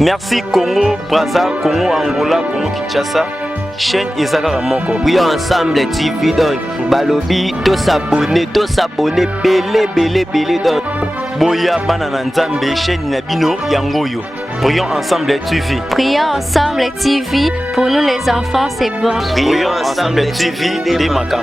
Merci Congo, Brazza, Congo, Angola, Congo, Kinshasa. Chaîne Isaka Ramoko. Oui, ensemble TV donc. Balobi, tous abonnés, belé donc. Boya Banana Nzambe, chaîne Nabino, Yangoyo. Prions ensemble TV. Prions ensemble TV. Pour nous les enfants, c'est bon. Prions ensemble TV des Makam.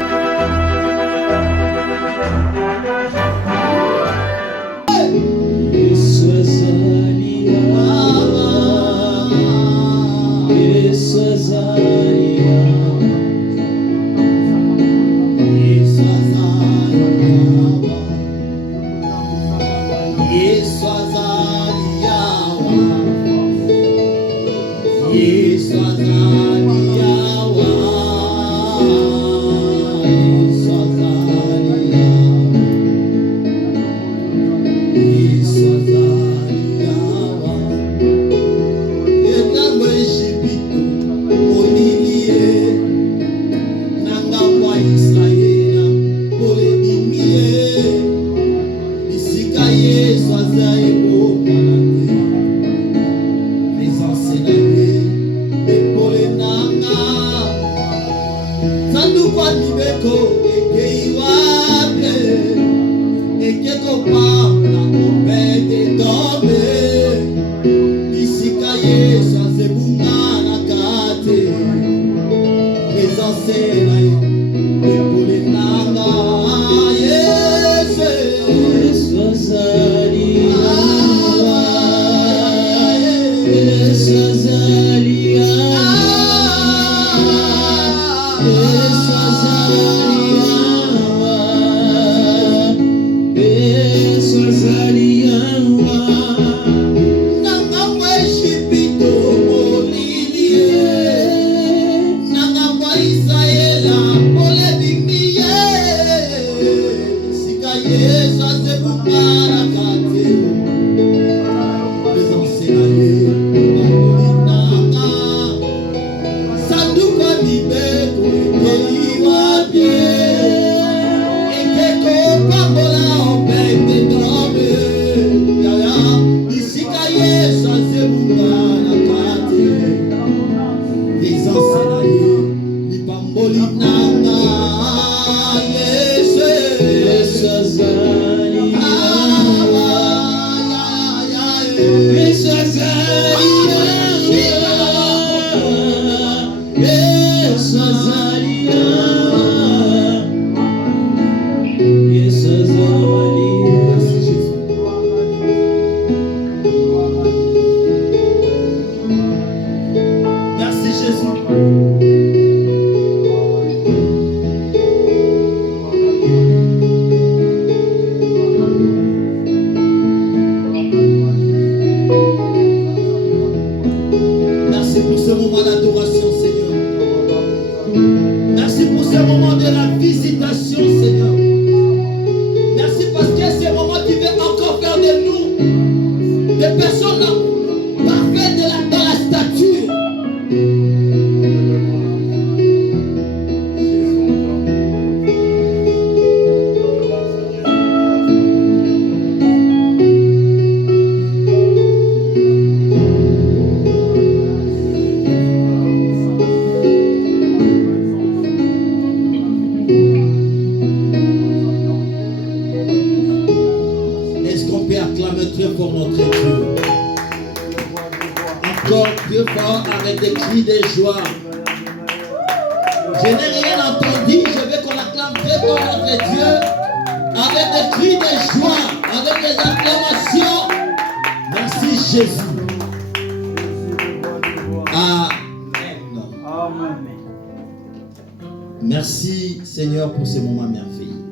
Merci Seigneur pour ce moment merveilleux.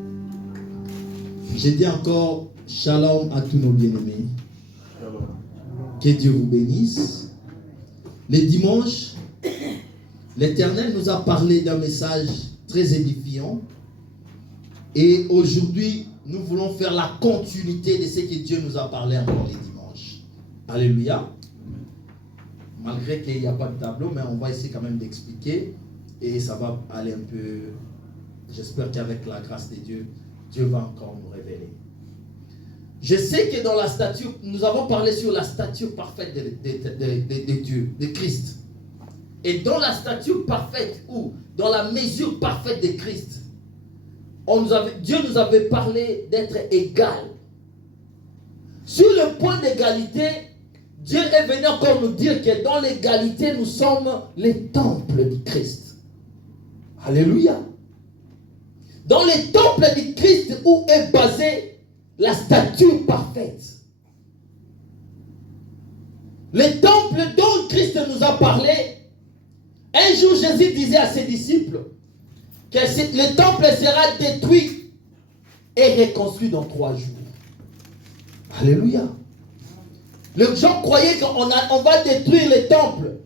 Je dis encore shalom à tous nos bien-aimés. Que Dieu vous bénisse. Les dimanches, l'Éternel nous a parlé d'un message très édifiant. Et aujourd'hui, nous voulons faire la continuité de ce que Dieu nous a parlé encore les dimanches. Alléluia. Malgré qu'il n'y a pas de tableau, mais on va essayer quand même d'expliquer. Et ça va aller un peu, j'espère qu'avec la grâce de Dieu, Dieu va encore nous révéler. Je sais que dans la stature, nous avons parlé sur la stature parfaite de Dieu, de Christ. Et dans la stature parfaite, ou dans la mesure parfaite de Christ, Dieu nous avait parlé d'être égal. Sur le point d'égalité, Dieu est venu encore nous dire que dans l'égalité, nous sommes les temples du Christ. Alléluia. Dans les temples du Christ où est basée la stature parfaite. Les temples dont Christ nous a parlé, un jour Jésus disait à ses disciples que le temple sera détruit et reconstruit dans 3 jours. Alléluia. Les gens croyaient qu'on va détruire les temples.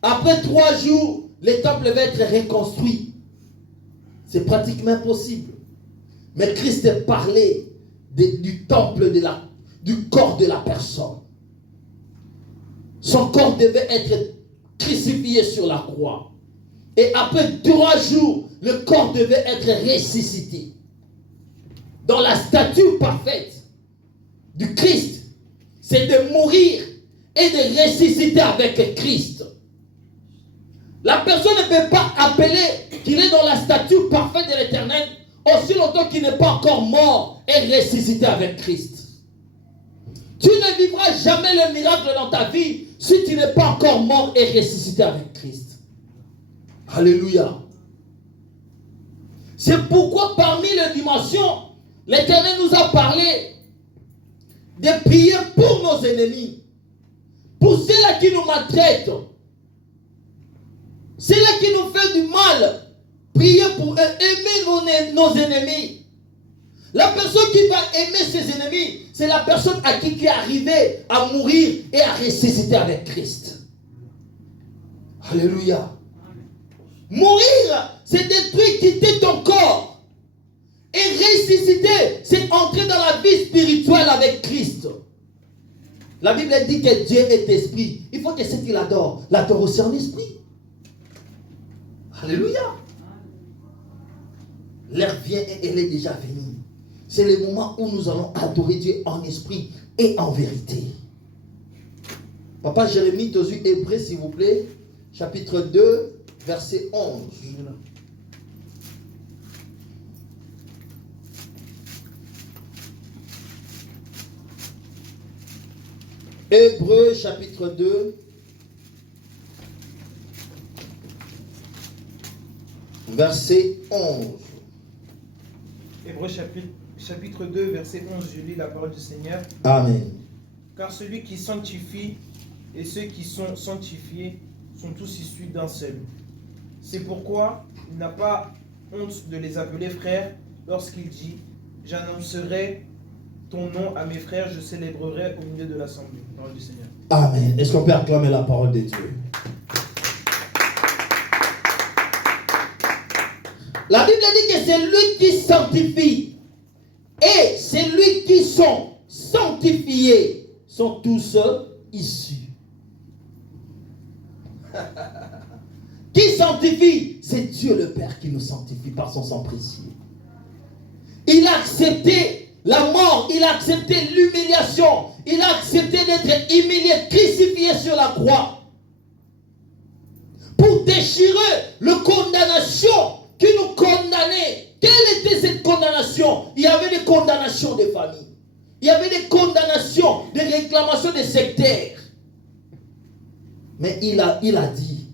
Après 3 jours, les temples vont être reconstruits. C'est pratiquement impossible. Mais Christ parlait du temple, du corps de la personne. Son corps devait être crucifié sur la croix. Et après 3 jours, le corps devait être ressuscité. Dans la stature parfaite du Christ, c'est de mourir et de ressusciter avec Christ. La personne ne peut pas appeler qu'il est dans la stature parfaite de l'Éternel aussi longtemps qu'il n'est pas encore mort et ressuscité avec Christ. Tu ne vivras jamais le miracle dans ta vie si tu n'es pas encore mort et ressuscité avec Christ. Alléluia. C'est pourquoi parmi les dimensions, l'Éternel nous a parlé de prier pour nos ennemis, pour ceux-là qui nous maltraitent, ceux-là qui nous font du mal. Prier pour eux, aimer nos ennemis. La personne qui va aimer ses ennemis, c'est la personne à qui est arrivé à mourir et à ressusciter avec Christ. Alléluia. Mourir, c'est détruire, quitter ton corps. Et ressusciter, c'est entrer dans la vie spirituelle avec Christ. La Bible dit que Dieu est esprit. Il faut que ceux qui l'adorent aussi en esprit. Alléluia. L'heure vient et elle est déjà venue. C'est le moment où nous allons adorer Dieu en esprit et en vérité. Papa Jérémie, Tosu Hébreu, s'il vous plaît, chapitre 2, verset 11. Hébreu, chapitre 2, verset 11. Hébreu chapitre 2, verset 11, je lis la parole du Seigneur. Amen. Car celui qui sanctifie et ceux qui sont sanctifiés sont tous issus d'un seul. C'est pourquoi il n'a pas honte de les appeler frères lorsqu'il dit « J'annoncerai ton nom à mes frères, je célébrerai au milieu de l'assemblée. » Parole du Seigneur. Amen. Est-ce qu'on peut acclamer la parole de Dieu? La Bible dit que c'est lui qui sanctifie et c'est lui qui sont sanctifiés sont tous issus. Qui sanctifie? C'est Dieu le Père qui nous sanctifie par son sang précieux. Il a accepté la mort, il a accepté l'humiliation, il a accepté d'être humilié, crucifié sur la croix pour déchirer la condamnation qui nous condamnait. Quelle était cette condamnation? Il y avait des condamnations de famille. Il y avait des condamnations, des réclamations des sectaires. Mais il a dit,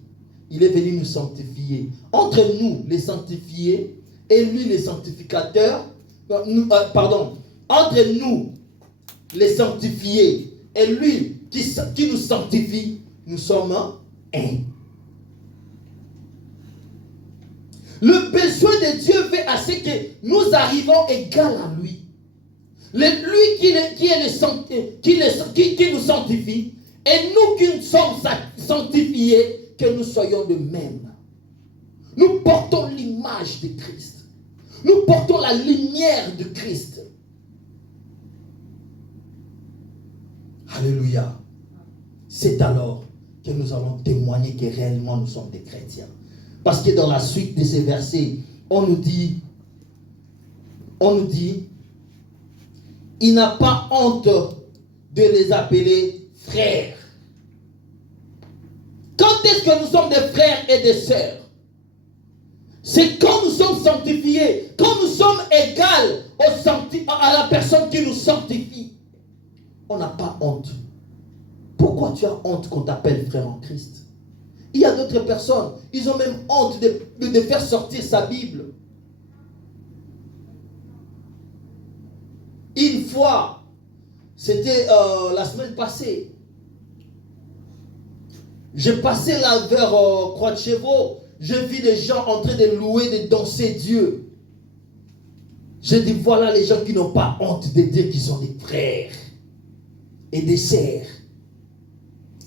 il est venu nous sanctifier. Entre nous, les sanctifiés, et lui, les sanctificateurs, entre nous, les sanctifiés, et lui qui nous sanctifie, nous sommes un. Le besoin de Dieu fait à ce que nous arrivons égal à lui. Lui qui nous sanctifie, et nous qui sommes sanctifiés, que nous soyons de même. Nous portons l'image de Christ. Nous portons la lumière de Christ. Alléluia. C'est alors que nous allons témoigner que réellement nous sommes des chrétiens. Parce que dans la suite de ces versets, on nous dit, il n'a pas honte de les appeler frères. Quand est-ce que nous sommes des frères et des sœurs? C'est quand nous sommes sanctifiés, quand nous sommes égales à la personne qui nous sanctifie. On n'a pas honte. Pourquoi tu as honte qu'on t'appelle frère en Christ? Il y a d'autres personnes, ils ont même honte de faire sortir sa Bible. Une fois, c'était la semaine passée, je passais là vers Croix-de-Chevreau, je vis des gens en train de louer, de danser Dieu. Je dis, voilà les gens qui n'ont pas honte de dire qu'ils sont des frères et des sœurs.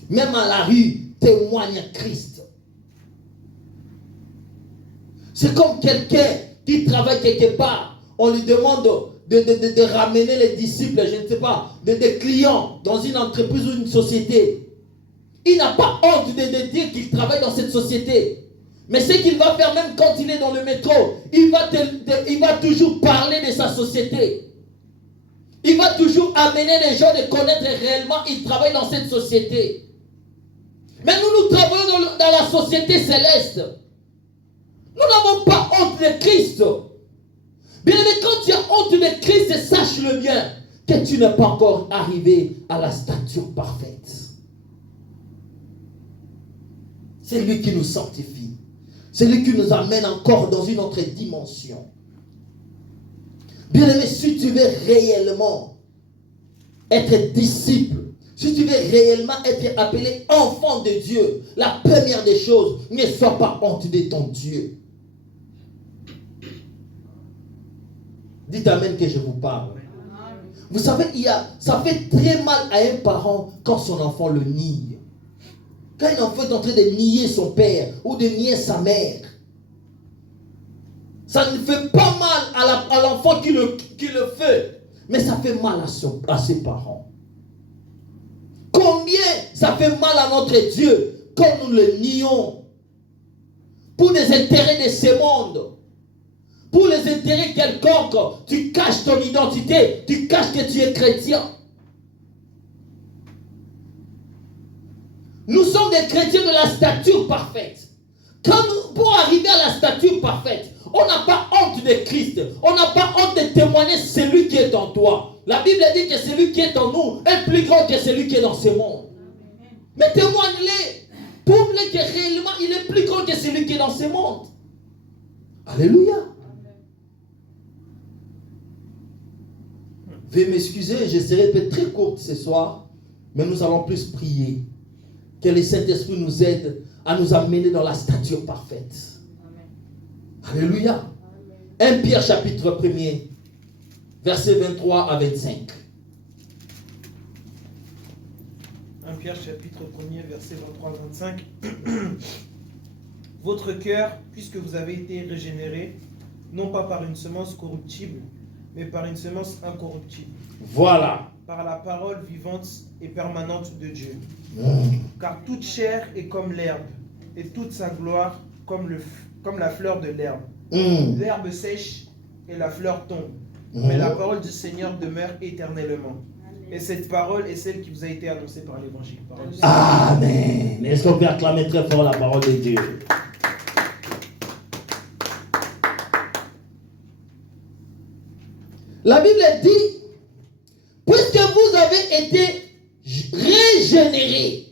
Même à la rue, témoigne à Christ. C'est comme quelqu'un qui travaille quelque part, on lui demande de ramener les disciples, je ne sais pas, des clients dans une entreprise ou une société. Il n'a pas honte de dire qu'il travaille dans cette société. Mais ce qu'il va faire même quand il est dans le métro, il va toujours parler de sa société. Il va toujours amener les gens de connaître réellement qu'il travaille dans cette société. Mais nous travaillons dans la société céleste. Nous n'avons pas honte de Christ. Bien aimé, quand tu as honte de Christ, sache-le bien, que tu n'es pas encore arrivé à la stature parfaite. C'est lui qui nous sanctifie. C'est lui qui nous amène encore dans une autre dimension. Bien aimé, si tu veux réellement être disciple, si tu veux réellement être appelé enfant de Dieu, la première des choses, ne sois pas honte de ton Dieu. Dites amen que je vous parle. Vous savez, ça fait très mal à un parent quand son enfant le nie. Quand un enfant est en train de nier son père ou de nier sa mère, ça ne fait pas mal à l'enfant qui le fait, mais ça fait mal à ses parents. Combien ça fait mal à notre Dieu quand nous le nions pour des intérêts de ce monde, pour les intérêts quelconques. Tu caches ton identité, tu caches que tu es chrétien. Nous sommes des chrétiens de la stature parfaite. Pour arriver à la stature parfaite, on n'a pas honte de Christ. On n'a pas honte de témoigner celui qui est en toi. La Bible dit que celui qui est en nous est plus grand que celui qui est dans ce monde. Mais témoigne-les. Prouve-les que réellement il est plus grand que celui qui est dans ce monde. Alléluia. Veuillez m'excuser, je serai peut-être très courte ce soir, mais nous allons plus prier. Que le Saint-Esprit nous aide à nous amener dans la stature parfaite. Amen. Alléluia. 1 Pierre chapitre 1er, versets 23 à 25. 1 Pierre chapitre 1er, versets 23 à 25. Votre cœur, puisque vous avez été régénéré, non pas par une semence corruptible, mais par une semence incorruptible. Voilà. Par la parole vivante et permanente de Dieu. Car toute chair est comme l'herbe, et toute sa gloire comme la fleur de l'herbe. L'herbe sèche et la fleur tombe, mais la parole du Seigneur demeure éternellement. Et cette parole est celle qui vous a été annoncée par l'Évangile. Amen. Est-ce qu'on peut acclamer très fort la parole de Dieu? La Bible dit, puisque vous avez été régénérés.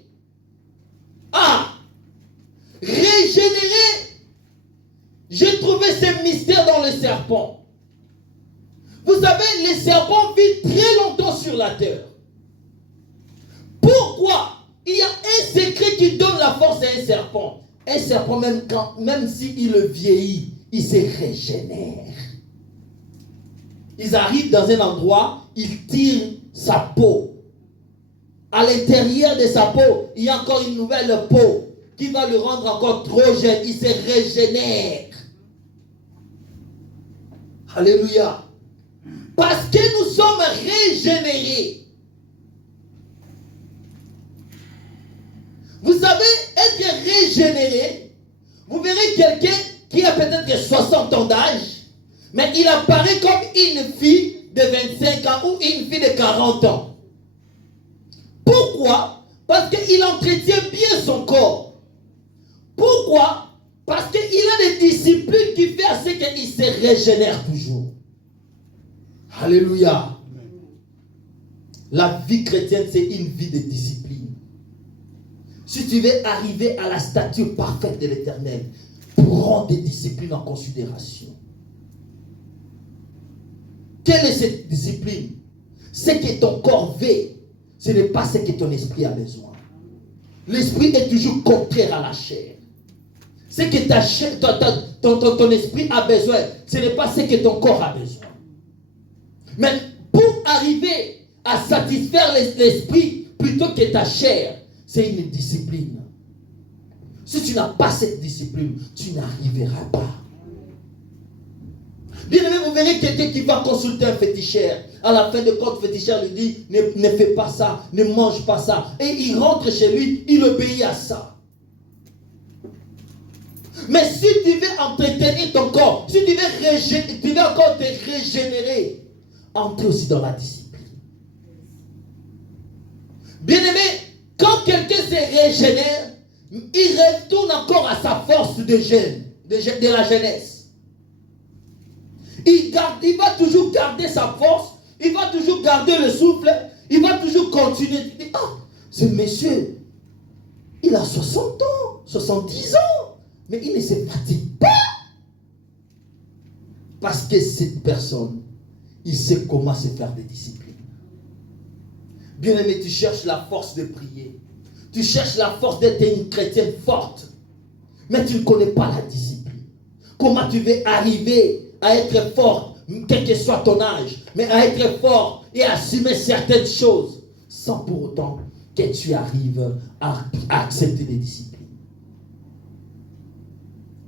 Régénérés. J'ai trouvé ce mystère dans le serpent. Vous savez, les serpents vivent très longtemps sur la terre. Pourquoi? Il y a un secret qui donne la force à un serpent. Un serpent, même s'il le vieillit, il se régénère. Ils arrivent dans un endroit, ils tirent sa peau. À l'intérieur de sa peau, il y a encore une nouvelle peau qui va le rendre encore trop jeune. Il se régénère. Alléluia. Parce que nous sommes régénérés. Vous savez, être régénéré, vous verrez quelqu'un qui a peut-être 60 ans d'âge, mais il apparaît comme une fille de 25 ans ou une fille de 40 ans. Pourquoi? Parce qu'il entretient bien son corps. Pourquoi? Parce qu'il a des disciplines qui font à ce qu'il se régénère toujours. Alléluia. La vie chrétienne, c'est une vie de discipline. Si tu veux arriver à la stature parfaite de l'Éternel, prends des disciplines en considération. Quelle est cette discipline? Ce que ton corps veut, ce n'est pas ce que ton esprit a besoin. L'esprit est toujours contraire à la chair. Ce que ta chair, ton esprit a besoin, ce n'est pas ce que ton corps a besoin. Mais pour arriver à satisfaire l'esprit plutôt que ta chair, c'est une discipline. Si tu n'as pas cette discipline, tu n'arriveras pas. Bien aimé, vous verrez quelqu'un qui va consulter un féticheur. À la fin de compte, le féticheur lui dit, ne fais pas ça, ne mange pas ça. Et il rentre chez lui, il obéit à ça. Mais si tu veux entretenir ton corps, si tu veux encore te régénérer, entre aussi dans la discipline. Bien aimé, quand quelqu'un se régénère, il retourne encore à sa force de jeune, de la jeunesse. Il va toujours garder sa force, il va toujours garder le souffle, il va toujours continuer. Il dit, ah, ce monsieur, il a 60 ans, 70 ans, mais il ne se fatigue pas. Parce que cette personne, il sait comment se faire des disciplines. Bien aimé, tu cherches la force de prier. Tu cherches la force d'être une chrétienne forte. Mais tu ne connais pas la discipline. Comment tu veux arriver à être fort, quel que soit ton âge, mais à être fort et à assumer certaines choses, sans pour autant que tu arrives à accepter des disciplines.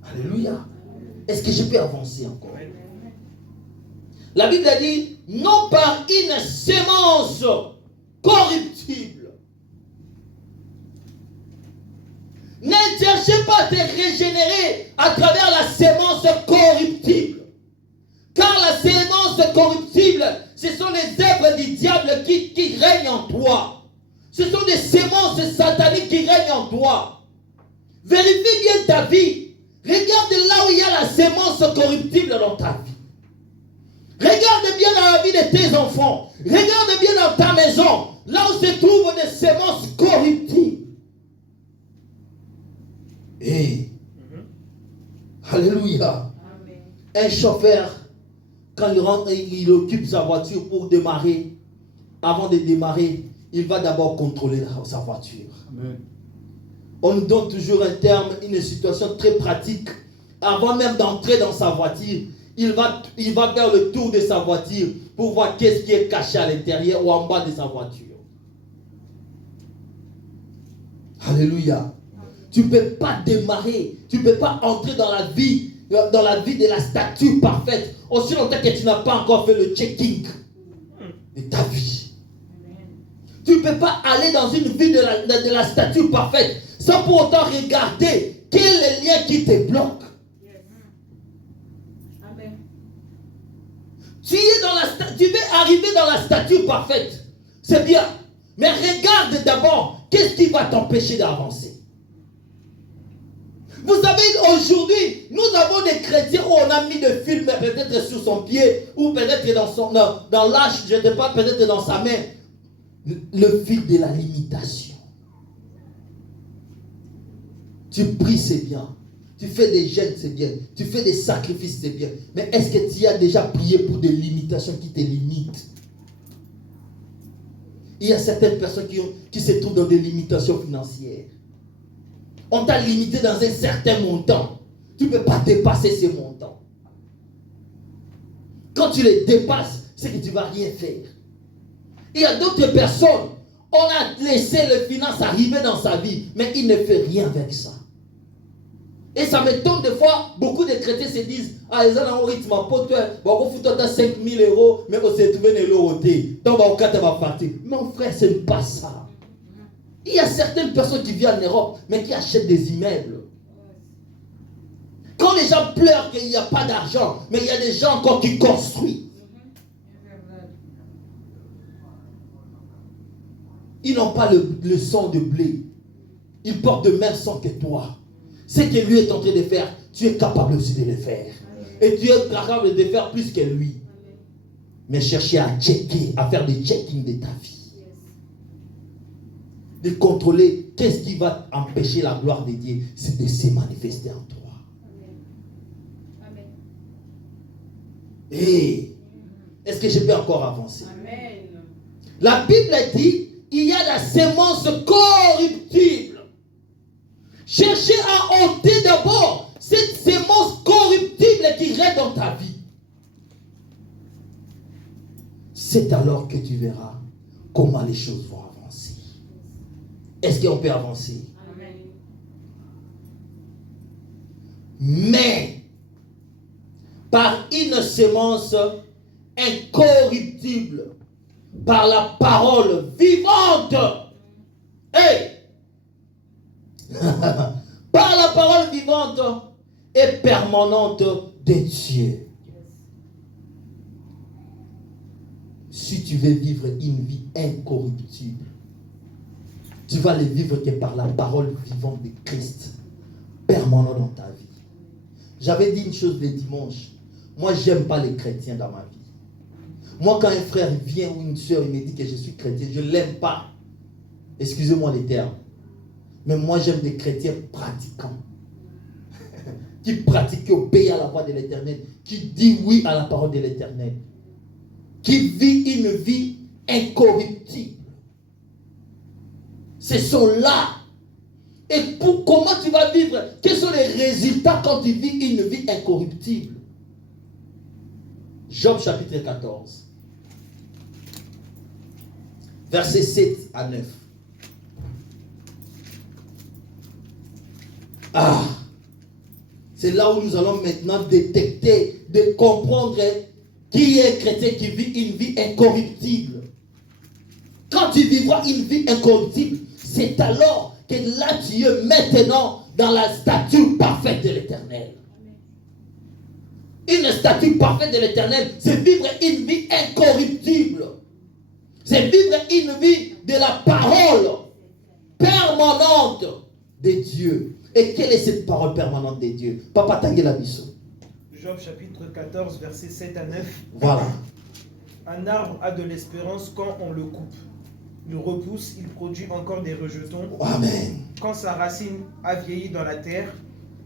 Alléluia. Est-ce que je peux avancer encore? La Bible a dit, non par une sémence corruptible. Ne cherchez pas à te régénérer à travers la sémence corruptible. Car la sémence corruptible, ce sont les œuvres du diable qui règnent en toi. Ce sont des sémences sataniques qui règnent en toi. Vérifie bien ta vie. Regarde là où il y a la sémence corruptible dans ta vie. Regarde bien dans la vie de tes enfants. Regarde bien dans ta maison. Là où se trouvent des sémences corruptibles. Et Alléluia. Amen. Un chauffeur, quand il rentre, il occupe sa voiture pour démarrer. Avant de démarrer, il va d'abord contrôler sa voiture. Amen. On nous donne toujours un terme, une situation très pratique. Avant même d'entrer dans sa voiture, il va faire le tour de sa voiture pour voir qu'est-ce qui est caché à l'intérieur ou en bas de sa voiture. Alléluia. Tu ne peux pas démarrer, tu ne peux pas entrer dans la vie de la stature parfaite aussi longtemps que tu n'as pas encore fait le checking de ta vie. Tu ne peux pas aller dans une vie de la stature parfaite sans pour autant regarder quel est le lien qui te bloque. Amen. Tu veux arriver dans la stature parfaite, c'est bien, mais regarde d'abord qu'est-ce qui va t'empêcher d'avancer. Vous savez, aujourd'hui, nous avons des chrétiens où on a mis le film peut-être sur son pied ou peut-être dans l'âge, je ne sais pas, peut-être dans sa main. Le fil de la limitation. Tu pries, c'est bien. Tu fais des jeûnes, c'est bien. Tu fais des sacrifices, c'est bien. Mais est-ce que tu as déjà prié pour des limitations qui te limitent? Il y a certaines personnes qui se trouvent dans des limitations financières. On t'a limité dans un certain montant. Tu ne peux pas dépasser ces montants. Quand tu les dépasses, c'est que tu ne vas rien faire. Il y a d'autres personnes, on a laissé les finances arriver dans sa vie, mais il ne fait rien avec ça. Et ça m'étonne des fois, beaucoup de chrétiens se disent, ah, ils ont un rythme, on fout 5 000 euros, mais on s'est trouvé le roté. Donc, on va partir. Mon frère, ce n'est pas ça. Il y a certaines personnes qui viennent en Europe, mais qui achètent des immeubles. Quand les gens pleurent qu'il n'y a pas d'argent, mais il y a des gens encore qui construisent. Ils n'ont pas le sang de blé. Ils portent le même sang que toi. Ce que lui est en train de faire, tu es capable aussi de le faire. Et tu es capable de faire plus que lui. Mais chercher à checker, à faire des checkings de ta vie. De contrôler qu'est-ce qui va empêcher la gloire de Dieu, c'est de se manifester en toi. Et est-ce que je peux encore avancer? Amen. La Bible dit, il y a la sémence corruptible. Cherchez à ôter d'abord cette sémence corruptible qui reste dans ta vie. C'est alors que tu verras comment les choses vont avancer. Est-ce qu'on peut avancer? Amen. Mais par une sémence incorruptible, par la parole vivante, par la parole vivante et permanente de Dieu. Si tu veux vivre une vie incorruptible, tu vas le vivre que par la parole vivante de Christ, permanente dans ta vie. J'avais dit une chose le dimanche. Moi, j'aime pas les chrétiens dans ma vie. Moi, quand un frère vient ou une soeur, il me dit que je suis chrétien, je ne l'aime pas. Excusez-moi les termes. Mais moi, j'aime des chrétiens pratiquants. Qui pratiquent, qui obéissent à la voix de l'Éternel. Qui disent oui à la parole de l'Éternel. Qui vit une vie incorruptible. Ce sont là. Et comment tu vas vivre? Quels sont les résultats quand tu vis une vie incorruptible? Job chapitre 14. Versets 7 à 9. C'est là où nous allons maintenant détecter, de comprendre qui est chrétien qui vit une vie incorruptible. Quand tu vivras une vie incorruptible, c'est alors que là tu es maintenant dans la stature parfaite de l'Éternel. Une statue parfaite de l'Éternel, c'est vivre une vie incorruptible. C'est vivre une vie de la parole permanente de Dieu. Et quelle est cette parole permanente de Dieu? Papa Tanguela Bisso. Job chapitre 14, versets 7 à 9. Voilà. Un arbre a de l'espérance quand on le coupe. Il repousse, il produit encore des rejetons. Amen. Quand sa racine a vieilli dans la terre,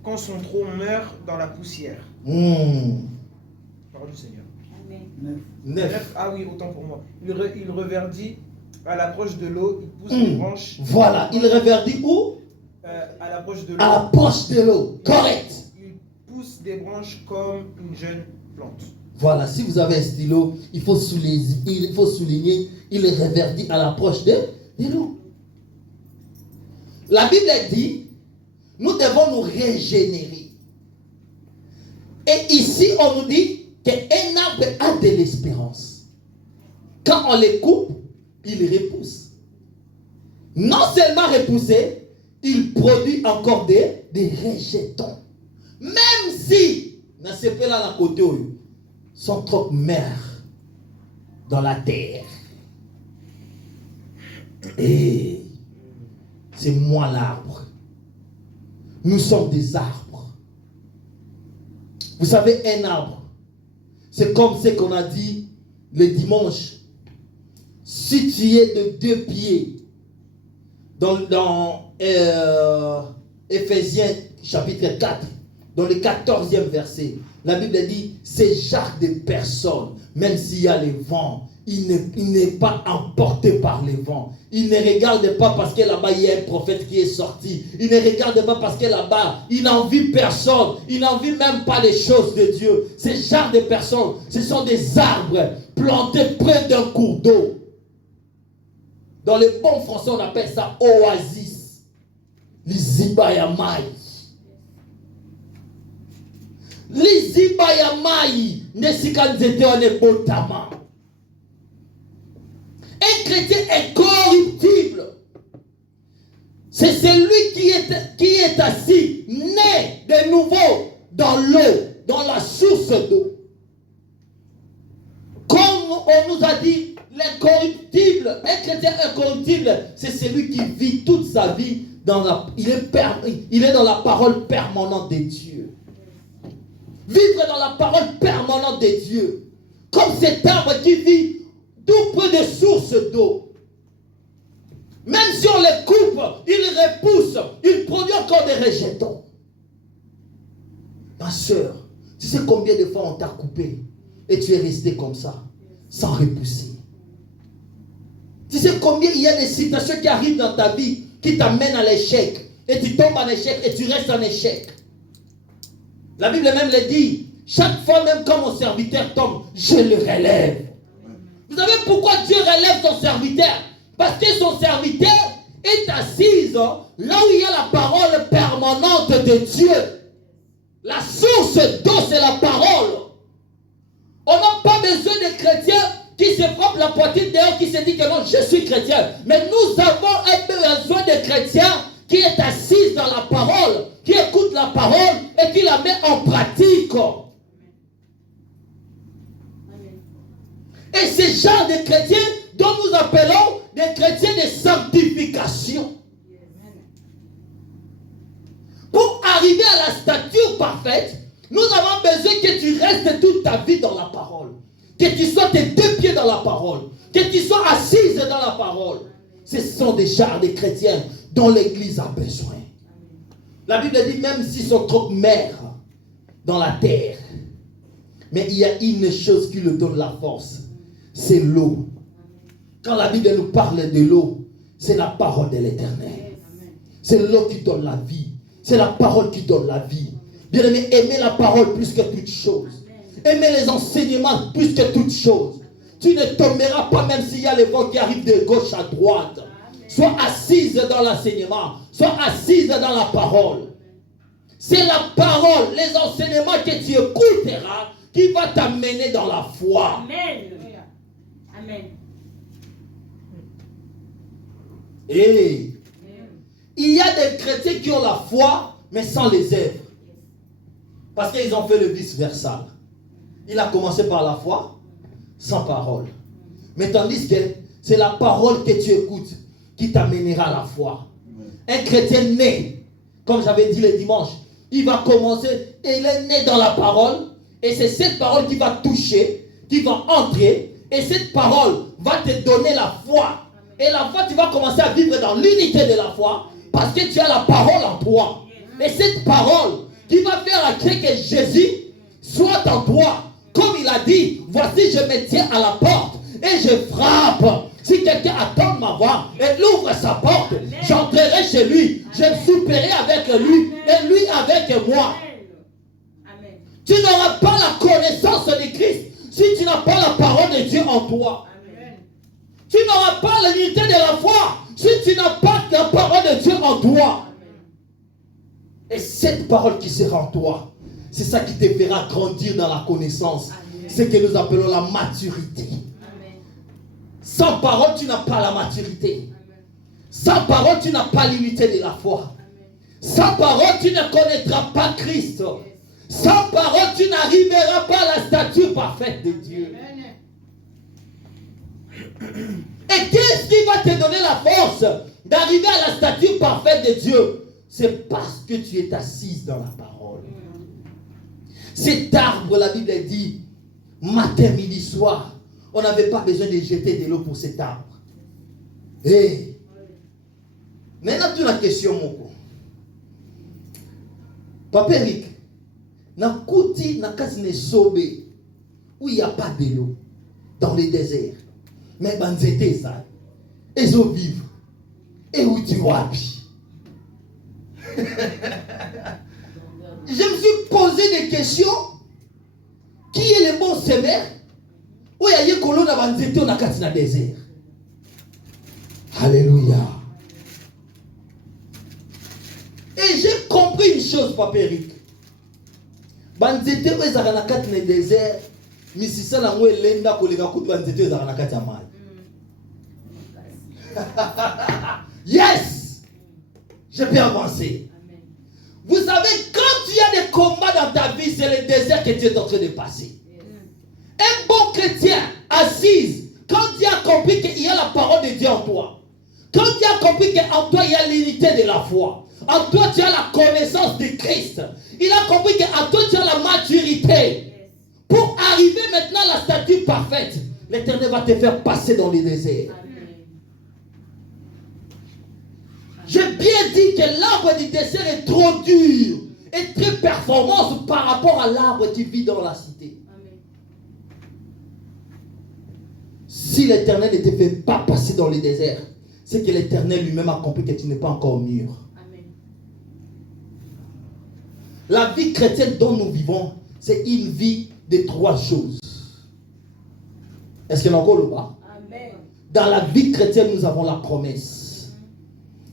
quand son tronc meurt dans la poussière. Parole du Seigneur. Amen. 9. Ah oui, autant pour moi. Il reverdit à l'approche de l'eau, il pousse des branches. Voilà, il reverdit où? À l'approche de l'eau. À l'approche de l'eau, correct. Il pousse des branches comme une jeune plante. Voilà, si vous avez un stylo, il faut souligner, il reverdit à l'approche de l'eau. La Bible dit, nous devons nous régénérer. Et ici, on nous dit qu'un arbre a de l'espérance. Quand on les coupe, il repousse. Non seulement repoussé, il produit encore des rejetons. Même si, dans ce pays-là, à côté, sont trop mères dans la terre. Et c'est moi l'arbre. Nous sommes des arbres. Vous savez, un arbre, c'est comme ce qu'on a dit le dimanche. Si tu es de 2 pieds, dans Éphésiens chapitre 4, dans le 14e verset, la Bible dit, ces genre de personnes, même s'il y a les vents, il n'est pas emporté par les vents. Il ne regarde pas parce que là-bas il y a un prophète qui est sorti. Il ne regarde pas parce que là-bas il n'envie personne. Il n'envie même pas les choses de Dieu. Ces genre de personnes, ce sont des arbres plantés près d'un cours d'eau. Dans le bon français, on appelle ça oasis. L'Izibayamai. L'Izibayamai. Nesikanzete on est botama. Un chrétien incorruptible. C'est celui qui est assis, né de nouveau dans l'eau, dans la source d'eau. Comme on nous a dit, l'incorruptible incorruptible. Un chrétien incorruptible, c'est celui qui vit toute sa vie il est dans la parole permanente de Dieu. Vivre dans la parole permanente de Dieu. Comme cet arbre qui vit tout près des sources d'eau. Même si on les coupe, ils repoussent, ils produisent encore des rejetons. Ma soeur, tu sais combien de fois on t'a coupé et tu es resté comme ça, sans repousser. Tu sais combien il y a des situations qui arrivent dans ta vie qui t'amènent à l'échec. Et tu tombes en échec et tu restes en échec. La Bible même le dit. Chaque fois même quand mon serviteur tombe, je le relève. Vous savez pourquoi Dieu relève son serviteur? Parce que son serviteur est assis là où il y a la parole permanente de Dieu. La source d'eau, c'est la parole. On n'a pas besoin de chrétiens qui se frappent la poitrine dehors, qui se dit que non, je suis chrétien. Mais nous avons besoin de chrétiens qui est assis dans la parole, qui écoute la parole et qui la met en pratique. Et ce genre de chrétiens dont nous appelons des chrétiens de sanctification. Pour arriver à la stature parfaite, nous avons besoin que tu restes toute ta vie dans la parole. Que tu sois tes deux pieds dans la parole. Que tu sois assise dans la parole. Ce sont des genres de chrétiens dont l'Église a besoin. La Bible dit même s'ils sont trop mères dans la terre. Mais il y a une chose qui leur donne la force. C'est l'eau. Quand la Bible nous parle de l'eau, c'est la parole de l'Éternel. C'est l'eau qui donne la vie. C'est la parole qui donne la vie. Bien-aimé, aimez la parole plus que toute chose. Aimez les enseignements plus que toute chose. Tu ne tomberas pas même s'il y a les vents qui arrivent de gauche à droite. Sois assise dans l'enseignement. Sois assise dans la parole. C'est la parole, les enseignements que tu écouteras qui va t'amener dans la foi. Amen. Amen. Et il y a des chrétiens qui ont la foi, mais sans les œuvres. Parce qu'ils ont fait le vice-versa. Il a commencé par la foi, sans parole. Mais tandis que c'est la parole que tu écoutes qui t'amènera à la foi. Un chrétien né, comme j'avais dit le dimanche, il va commencer et il est né dans la parole. Et c'est cette parole qui va toucher, qui va entrer. Et cette parole va te donner la foi. Et la foi, tu vas commencer à vivre dans l'unité de la foi. Parce que tu as la parole en toi. Et cette parole qui va faire à Dieu que Jésus soit en toi. Comme il a dit, voici je me tiens à la porte et je frappe. Si quelqu'un attend ma voix et ouvre sa porte, j'entrerai chez lui. Je souperai avec lui et lui avec moi. Amen. Tu n'auras pas la connaissance de Christ si tu n'as pas la parole de Dieu en toi. Amen. Tu n'auras pas l'unité de la foi si tu n'as pas la parole de Dieu en toi. Et cette parole qui sera en toi, c'est ça qui te fera grandir dans la connaissance. Ce que nous appelons la maturité. Amen. Sans parole, tu n'as pas la maturité. Amen. Sans parole, tu n'as pas l'unité de la foi. Amen. Sans parole, tu ne connaîtras pas Christ. Sans parole, tu n'arriveras pas à la stature parfaite de Dieu. Et qu'est-ce qui va te donner la force d'arriver à la stature parfaite de Dieu? C'est parce que tu es assise dans la parole. Cet arbre, la Bible dit, matin, midi, soir, on n'avait pas besoin de jeter de l'eau pour cet arbre. Et maintenant, tu as une question, mon coup. Papa Eric, na kuti na kasi ne sobe où il n'y a pas de l'eau dans les déserts. Mais banzete ça. Et zo vivre. Et où tu wapi? Je me suis posé des questions. Qui est le bon semeur? Où il y a eu kolona banzete na kasi na désert. Alléluia. Et j'ai compris une chose, Papa Eric. Banzete ezaka na kati na désert, misisa na ngwe lenda koleka kutu banzete ezaka na kati ya mai. Yes! Je peux avancer. Amen. Vous savez, quand il y a des combats dans ta vie, c'est le désert que tu es en train de passer. Un bon chrétien, assise, quand tu as compris qu'il y a la parole l'unité en toi. Quand tu as compris qu'en toi, il y a l'unité de la foi, en toi, tu as la connaissance de Christ. Il a compris qu'en toi, tu as la maturité. Pour arriver maintenant à la statue parfaite, l'Éternel va te faire passer dans les déserts. J'ai bien dit que l'arbre du désert est trop dur et très performant par rapport à l'arbre qui vit dans la cité. Si l'Éternel ne te fait pas passer dans les déserts, c'est que l'Éternel lui-même a compris que tu n'es pas encore mûr. La vie chrétienne dont nous vivons, c'est une vie de 3 choses. Est-ce qu'il y en a encore ou pas? Amen. Dans la vie chrétienne, nous avons la promesse.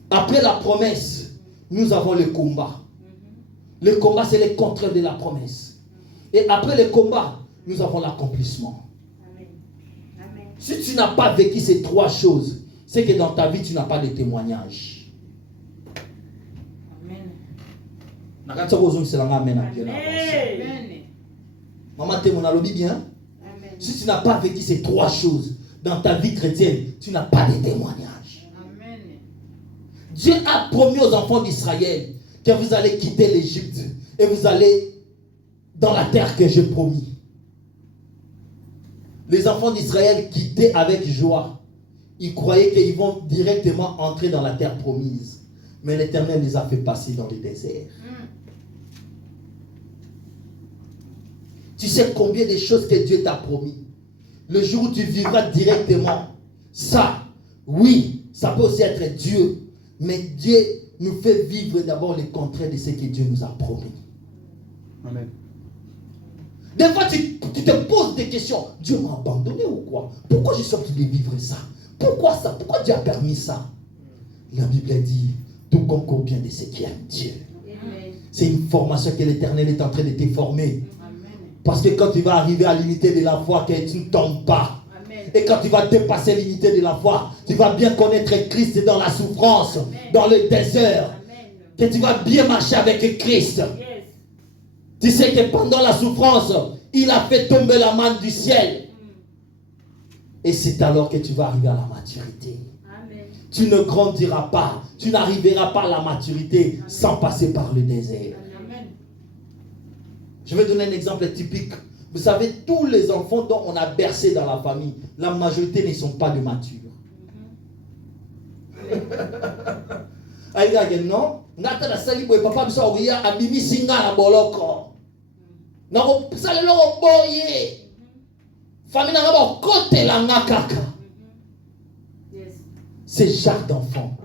Après la promesse, nous avons le combat. Le combat, c'est le contraire de la promesse. Et après le combat, nous avons l'accomplissement. Si tu n'as pas vécu ces 3 choses, c'est que dans ta vie, tu n'as pas de témoignage. Amen. Amen. Maman, tu m'as dit bien. Si tu n'as pas vécu ces 3 choses dans ta vie chrétienne, tu n'as pas de témoignage. Amen. Dieu a promis aux enfants d'Israël que vous allez quitter l'Égypte et vous allez dans la terre que j'ai promis. Les enfants d'Israël quittaient avec joie. Ils croyaient qu'ils vont directement entrer dans la terre promise. Mais l'Éternel les a fait passer dans les déserts. Tu sais combien de choses que Dieu t'a promis. Le jour où tu vivras directement, ça, oui, ça peut aussi être Dieu. Mais Dieu nous fait vivre d'abord le contraire de ce que Dieu nous a promis. Amen. Des fois, tu te poses des questions. Dieu m'a abandonné ou quoi? Pourquoi je suis sorti de vivre ça? Pourquoi ça? Pourquoi Dieu a permis ça? La Bible dit, tout concourt bien de ceux qui aiment Dieu. C'est une formation que l'Éternel est en train de te former. Parce que quand tu vas arriver à l'unité de la foi, que tu ne tombes pas. Amen. Et quand tu vas dépasser l'unité de la foi, tu vas bien connaître Christ dans la souffrance, Amen. Dans le désert. Amen. Que tu vas bien marcher avec Christ. Yes. Tu sais que pendant la souffrance, il a fait tomber la manne du ciel. Et c'est alors que tu vas arriver à la maturité. Amen. Tu ne grandiras pas. Tu n'arriveras pas à la maturité Amen. Sans passer par le désert. Amen. Je vais donner un exemple typique. Vous savez, tous les enfants dont on a bercé dans la famille, la majorité ne sont pas de matures. Non? Papa ces genres d'enfants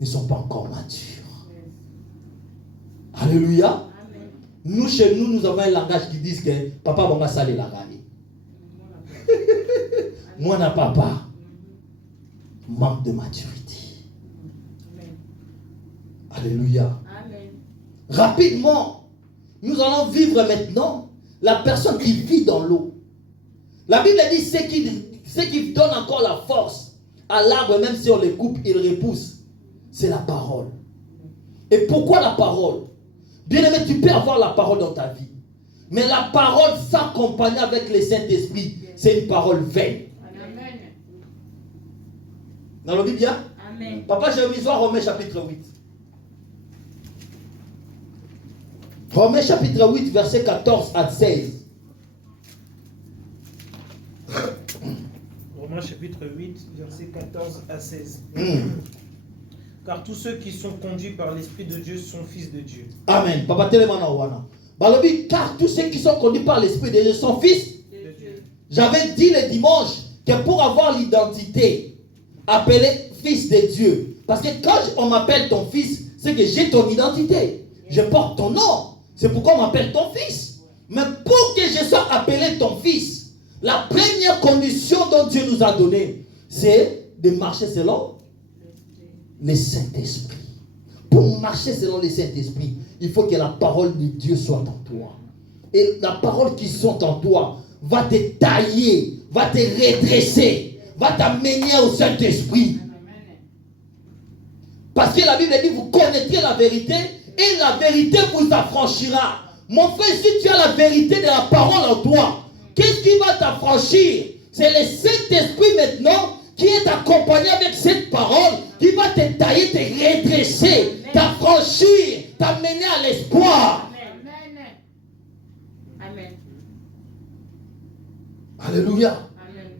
ne sont pas encore matures. Alléluia. Nous, chez nous, nous avons un langage qui dit que papa va saler la gagner. Moi, n'a papa manque de maturité. Alléluia. Amen. Rapidement, nous allons vivre maintenant la personne qui vit dans l'eau. La Bible dit ce qui donne encore la force à l'arbre, même si on le coupe, il repousse. C'est la parole. Et pourquoi la parole? Bien aimé, tu peux avoir la parole dans ta vie. Mais la parole s'accompagne avec le Saint-Esprit. C'est une parole vaine. Amen. Dans le Bible, bien? Amen. Papa, j'ai mis Romains chapitre 8. Romains chapitre 8, verset 14 à 16. Romains chapitre 8, verset 14 à 16. Car tous ceux qui sont conduits par l'Esprit de Dieu sont fils de Dieu. Amen. Papa, car tous ceux qui sont conduits par l'Esprit de Dieu sont fils de Dieu. J'avais dit le dimanche que pour avoir l'identité, appelé fils de Dieu. Parce que quand on m'appelle ton fils, c'est que j'ai ton identité. Je porte ton nom. C'est pourquoi on m'appelle ton fils. Mais pour que je sois appelé ton fils, la première condition dont Dieu nous a donnée, c'est de marcher selon le Saint-Esprit. Pour marcher selon le Saint-Esprit, il faut que la parole de Dieu soit en toi. Et la parole qui sont en toi va te tailler, va te redresser, va t'amener au Saint-Esprit. Parce que la Bible dit, vous connaîtrez la vérité et la vérité vous affranchira. Mon frère, si tu as la vérité de la parole en toi, qu'est-ce qui va t'affranchir? C'est le Saint-Esprit maintenant qui est accompagné avec cette parole, qui va te tailler, te redresser, t'affranchir, t'amener à l'espoir. Amen. Alléluia. Amen.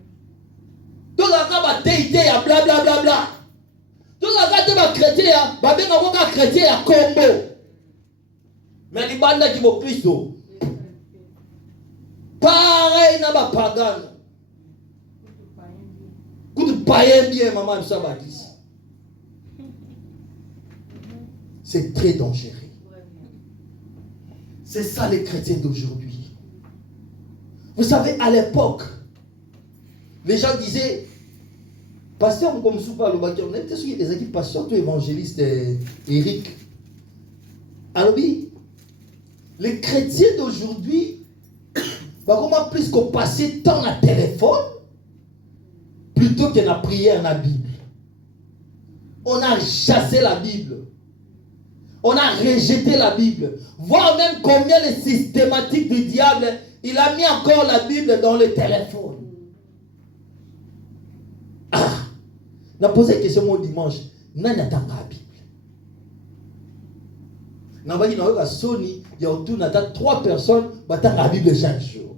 Donc, la bataille, blablabla. Donc, la chrétien, chrétien à combo. Mais les bandes qui vont Christ, pareil, n'a pas pagan. Coup de païen bien, maman, ça va dire. C'est très dangereux. C'est ça les chrétiens d'aujourd'hui. Vous savez, à l'époque, les gens disaient, pasteur comme Soupa le Bakir, on était sur les équipes pasteur, tout évangéliste Eric. Alors oui, les chrétiens d'aujourd'hui, comment plus qu'on passait tant à téléphone, plutôt que la prière à la Bible. On a chassé la Bible. On a rejeté la Bible. Voir même combien les systématiques du diable, il a mis encore la Bible dans le téléphone. Ah, on a posé la question au dimanche. Non, n'attend pas la Bible. On a dit que Sony, il y a autour de 3 personnes qui attendent la Bible chaque jour.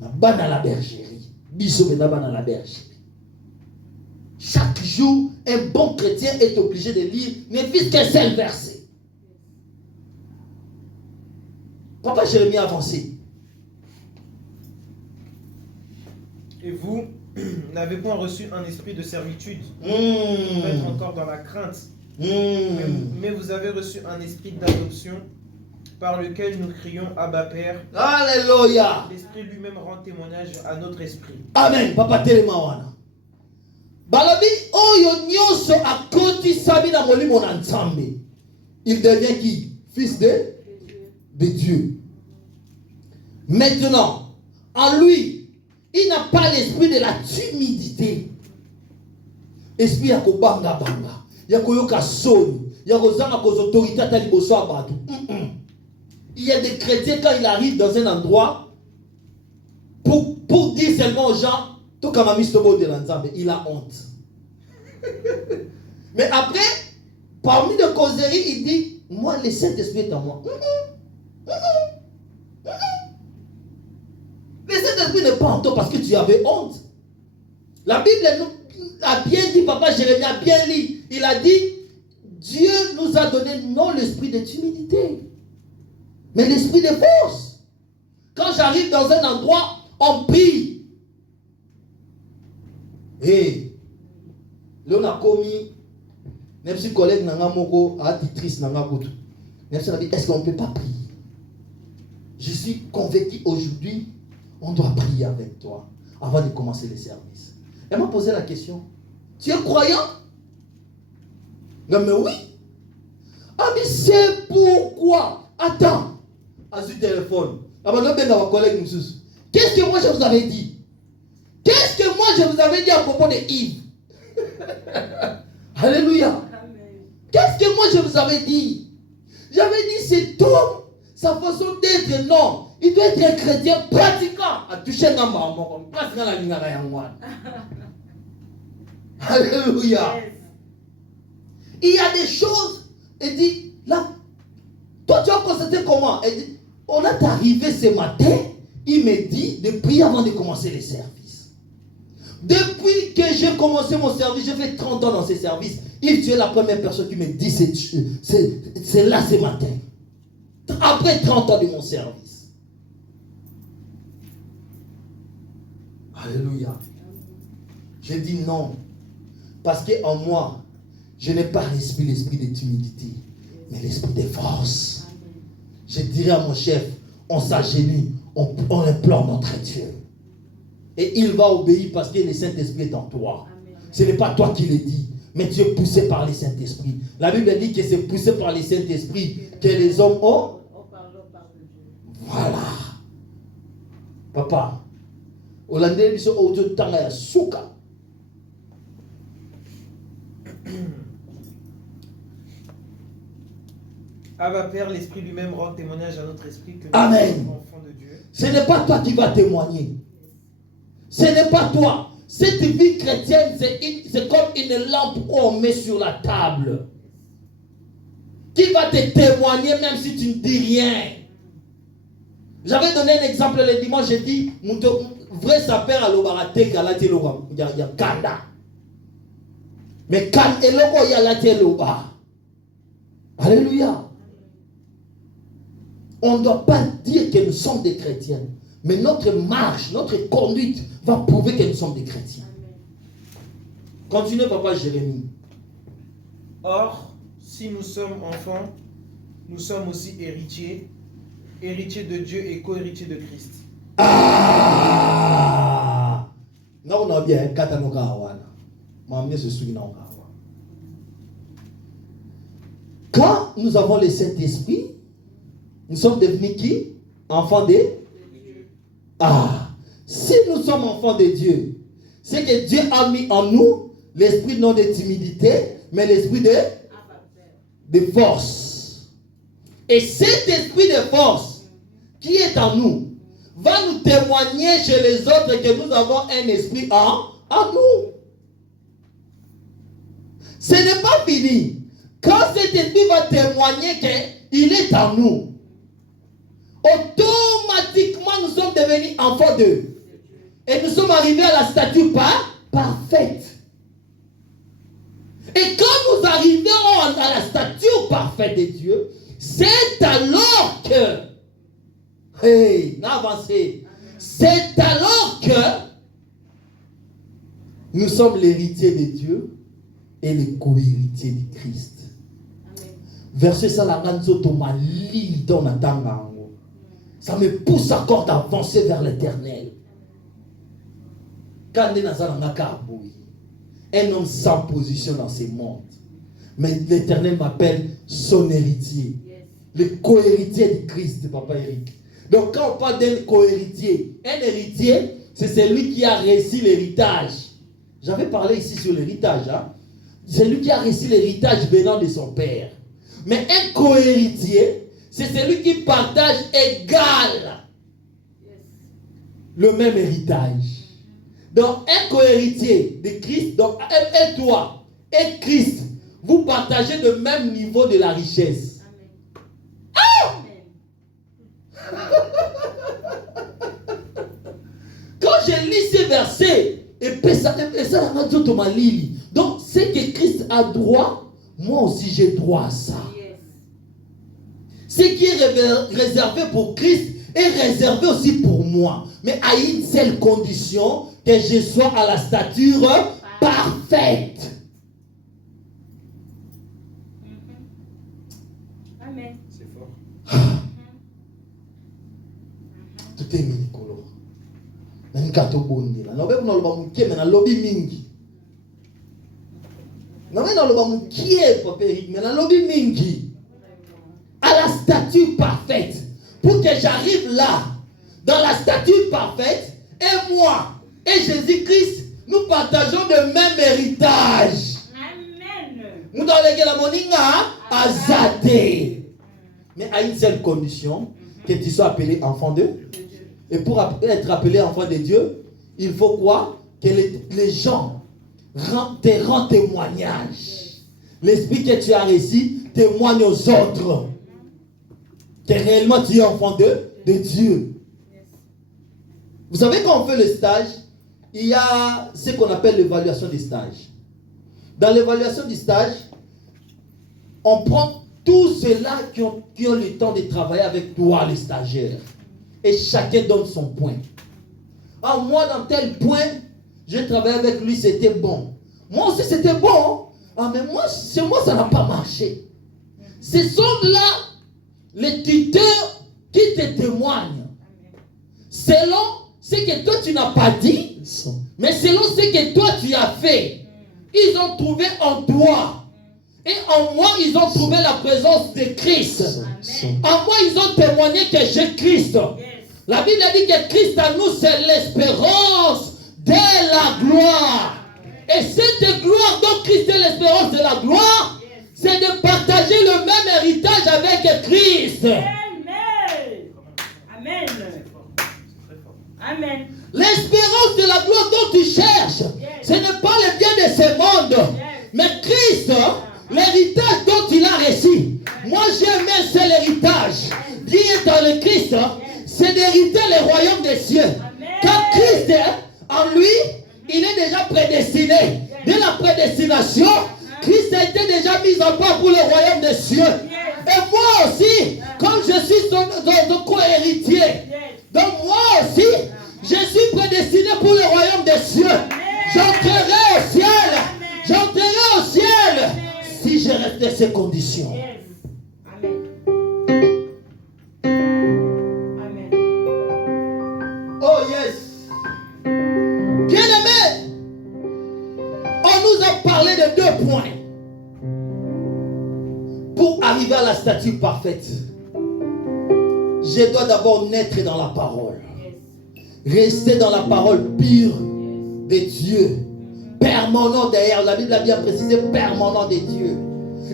On a dans la bergerie. Bissot dans la bergerie. Chaque jour, un bon chrétien est obligé de lire ne fût qu'un seul verset. Papa Jérémie a avancé. Et vous n'avez point reçu un esprit de servitude pour être encore dans la crainte, mais vous avez reçu un esprit d'adoption par lequel nous crions Abba Père. Alléluia. L'esprit lui-même rend témoignage à notre esprit. Amen. Papa Telemawana. Balabi oyo nyoso akoti sabi na molimo na Nzambe. Il devient qui? Fils de Dieu. Maintenant, en lui, il n'a pas l'esprit de la timidité. Esprit ya kobanga banga, ya koyoka soni, ya kozanga kos autorité ta liboso abatu. Il y a des chrétiens quand il arrive dans un endroit pour dire seulement aux gens tout comme de l'ensemble, il a honte. Mais après, parmi les causeries, il dit, moi, le Saint-Esprit est en moi. Le Saint-Esprit n'est pas en toi parce que tu avais honte. La Bible a bien dit, papa Jérémie a bien lu, il a dit, Dieu nous a donné non l'esprit de timidité, mais l'esprit de force. Quand j'arrive dans un endroit, on prie. Et là, on a commis, même si collègue n'a pas moko, attitrice n'a pas moko, est-ce qu'on ne peut pas prier? Je suis convaincu aujourd'hui, on doit prier avec toi avant de commencer le service. Elle m'a posé la question, tu es croyant? Non, mais oui. Ah, mais c'est pourquoi. Attends, à ce téléphone, qu'est-ce que moi je vous avais dit? Qu'est-ce que moi je vous avais dit à propos de Yves? Alléluia. Qu'est-ce que moi je vous avais dit? J'avais dit cet homme, sa façon d'être, non. Il doit être un chrétien pratiquant. À toucher un maman, pratiquant la ligne à Alléluia. Il y a des choses, il dit, là, toi tu as constaté comment? Il dit, on est arrivé ce matin, il me dit de prier avant de commencer les services. Depuis que j'ai commencé mon service, j'ai fait 30 ans dans ces services. Yves, tu es la première personne qui me dit c'est là ce matin. Après 30 ans de mon service. Alléluia. J'ai dit non. Parce qu'en moi, je n'ai pas l'esprit de timidité, mais l'esprit de force. Je dirais à mon chef, on s'agenouille, on implore notre Dieu. Et il va obéir parce que le Saint-Esprit est en toi. Ce n'est pas toi qui le dis, mais tu es poussé par le Saint-Esprit. La Bible dit que c'est poussé par le Saint-Esprit que les hommes ont. Voilà. Papa, Hollandais, ils sont autour de temps à Souka. Abba Père, l'Esprit lui-même rend témoignage à notre esprit que nous Amen. sommes enfants de Dieu. Ce n'est pas toi qui vas témoigner. Ce n'est pas toi. Cette vie chrétienne, c'est comme une lampe qu'on met sur la table. Qui va te témoigner même si tu ne dis rien. J'avais donné un exemple le dimanche, j'ai dit, mon vrai sapeur à l'obarate, galate l'oba, il y a kanda. Mais quand il y a la l'oba. Alléluia. On ne doit pas dire que nous sommes des chrétiens. Mais notre marche, notre conduite va prouver que nous sommes des chrétiens. Continuez, papa Jérémie. Or, si nous sommes enfants, nous sommes aussi héritiers, héritiers de Dieu et co-héritiers de Christ. Ah! Non, on a bien katanoka awana. M'amener ce souci na okawa. Quand nous avons le Saint-Esprit, nous sommes devenus qui? Enfants de Dieu. Ah! Si nous sommes enfants de Dieu, c'est que Dieu a mis en nous l'esprit non de timidité, mais l'esprit de force. Et cet esprit de force qui est en nous va nous témoigner chez les autres que nous avons un esprit en nous. Ce n'est pas fini. Quand cet esprit va témoigner qu'il est en nous, automatiquement nous sommes devenus enfants d'eux. Et nous sommes arrivés à la stature parfaite. Et quand nous arrivons à la stature parfaite de Dieu, c'est alors que, c'est alors que nous sommes l'héritier de Dieu et les co-héritiers de Christ. Verset ça la ça me pousse encore d'avancer vers l'éternel. Un homme sans position dans ces mondes. Mais l'éternel m'appelle son héritier. Le co-héritier de Christ, papa Eric. Donc quand on parle d'un co-héritier, un héritier, c'est celui qui a réussi l'héritage. J'avais parlé ici sur l'héritage. C'est lui qui a réussi l'héritage venant de son père. Mais un co-héritier, c'est celui qui partage égal le même héritage. Donc, un co-héritier de Christ, donc, et toi, et Christ, vous partagez le même niveau de la richesse. Amen. Quand je lis ces versets, donc, c'est que Christ a droit, moi aussi j'ai droit à ça. Ce qui est réservé pour Christ est réservé aussi pour moi. Mais à une seule condition, que je sois à la stature parfaite. Amen. C'est fort. Tout est minicolo. Nanikato bondi la. Nobe kuna loba mukie mena lobi mingi. Nobe na loba mukie papa Eric mena lobi mingi. À la stature parfaite. Pour que j'arrive là, dans la stature parfaite, et moi, et Jésus-Christ, nous partageons le même héritage. Amen. Nous dans la moninga azate. Mais à une seule condition, que tu sois appelé enfant de Dieu. Et pour être appelé enfant de Dieu, il faut quoi? Que les gens te rendent témoignage. L'esprit que tu as reçu témoigne aux autres que réellement tu es enfant de Dieu. Vous savez, quand on fait le stage, il y a ce qu'on appelle l'évaluation des stages. Dans l'évaluation du stage, on prend tous ceux-là qui ont le temps de travailler avec toi, les stagiaires. Et chacun donne son point. Ah, moi, dans tel point, j'ai travaillé avec lui, c'était bon. Moi aussi, c'était bon. Ah, mais moi, chez moi, ça n'a pas marché. Ce sont là les tuteurs qui te témoignent. Selon ce que toi, tu n'as pas dit, mais selon ce que toi, tu as fait. Ils ont trouvé en toi. Et en moi, ils ont trouvé la présence de Christ. En moi, ils ont témoigné que j'ai Christ. La Bible dit que Christ en nous, c'est l'espérance de la gloire. Et cette gloire dont Christ est l'espérance de la gloire, c'est de partager le même héritage avec Christ. Amen. Amen. Amen. L'espérance de la gloire dont tu tu cherches, ce n'est pas le bien de ce monde, mais Christ, l'héritage dont il a reçu. Moi, j'aime un seul héritage. Bien dans le Christ, c'est d'hériter le royaume des cieux. Car Christ, en lui, il est déjà prédestiné. Dès la prédestination, Christ a été déjà mis en part pour le royaume des cieux. Et moi aussi, comme je suis son co-héritier, donc moi aussi, je suis prédestiné pour le royaume des cieux. J'entrerai au ciel. J'entrerai au ciel si je reste dans ces conditions. Oh yes. Bien-aimé, on nous a parlé de 2 points pour arriver à la stature parfaite. Je dois d'abord naître dans la parole. Rester dans la parole pure de Dieu. Permanent derrière. La Bible a bien précisé, permanent de Dieu.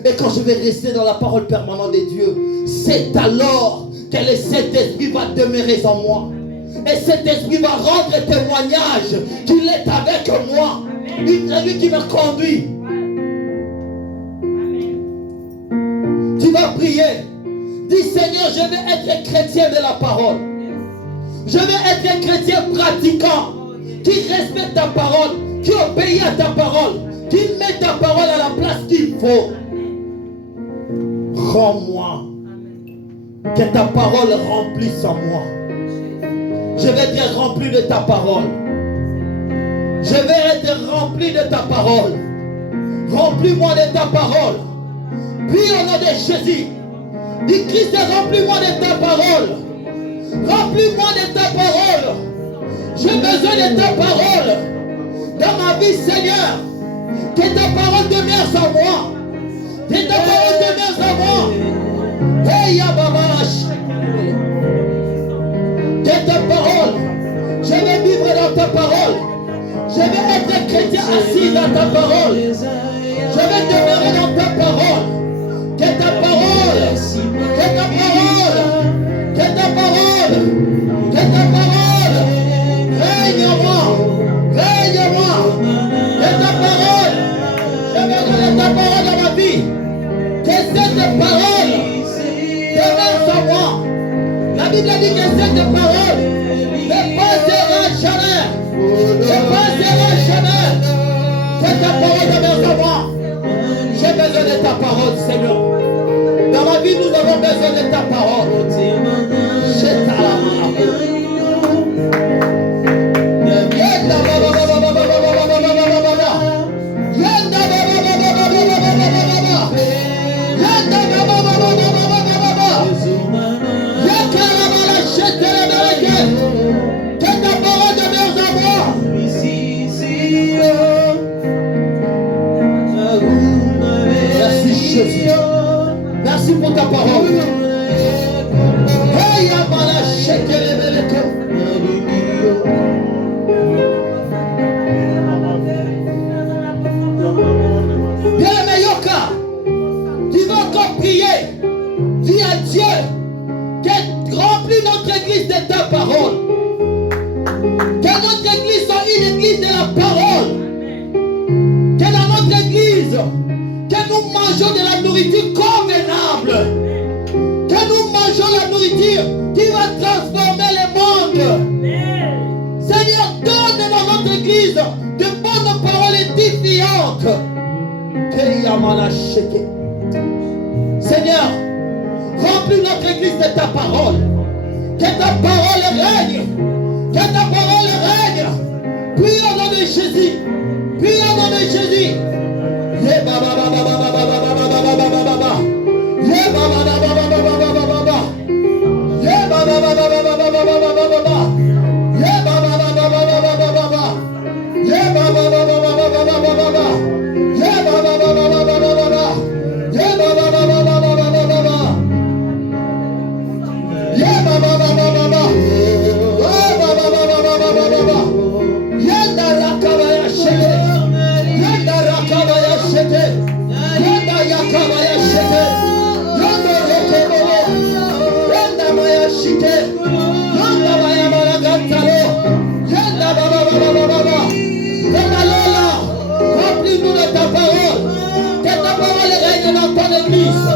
Et quand je vais rester dans la parole permanente de Dieu, c'est alors que le Saint-Esprit va demeurer en moi. Et cet esprit va rendre témoignage qu'il est avec moi. C'est lui qui me conduit. Tu vas prier. Dis Seigneur, je vais être chrétien de la parole. Je vais être un chrétien pratiquant, qui respecte ta parole, qui obéit à ta parole, qui met ta parole à la place qu'il faut. Rends-moi. Que ta parole remplisse en moi. Je vais être rempli de ta parole. Je vais être rempli de ta parole. Remplis-moi de ta parole. Puis au nom de Jésus, dis Christ, remplis-moi de ta parole. Remplis-moi de ta parole. J'ai besoin de ta parole. Dans ma vie, Seigneur, que ta parole demeure en moi. Que ta parole demeure en moi. Hey, Yababash. Que ta parole. Je vais vivre dans ta parole. Je vais être chrétien assis dans ta parole. Je vais demeurer dans ta parole. Que ta parole. Que ta parole. Que ta parole. Que ta parole. Règne-moi. Règne-moi. Que ta parole. Je vais donner ta parole dans ma vie. Que cette parole demeure en moi. La Bible dit que cette parole ne passera jamais. Ne passera jamais. Que ta parole demeure en moi. J'ai besoin de ta parole, Seigneur. Dans ma vie, nous avons besoin de ta parole. C'est ta merci pour ta parole. Hey, Yamala, Shekelebeleko. Bien, Yoka, tu vas encore prier. Dis à Dieu que remplis notre église de ta parole. Que notre église soit une église de la parole. Que dans notre église, que nous mangeons de la nourriture convenable. Que nous mangeons la nourriture qui va transformer le monde. Seigneur, donne dans notre église de bonnes paroles édifiantes. Seigneur, remplis notre église de ta parole. Que ta parole règne. Que ta parole règne. Puis au nom de Jésus. Puis au nom de Jésus. Remplis-nous de ta parole. Que ta parole règne dans ton église.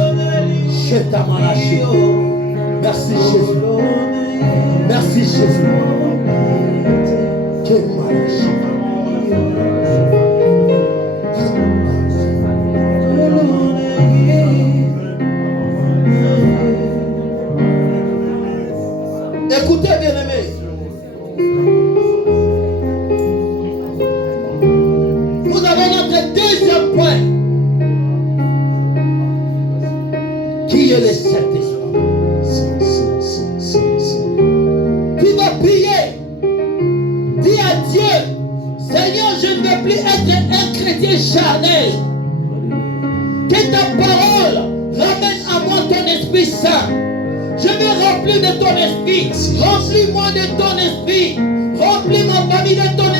Je t'amarrache. Merci Jésus. Merci Jésus. Que m'arrache. Écoutez, bien-aimés. Nous avons notre deuxième point, qui est le Saint-Esprit. Tu vas prier. Dis à Dieu, Seigneur, je ne veux plus être un chrétien charnel. Que ta parole ramène à moi ton Esprit Saint. Je veux remplir de ton esprit. Remplis-moi de ton esprit. Remplis ma famille de ton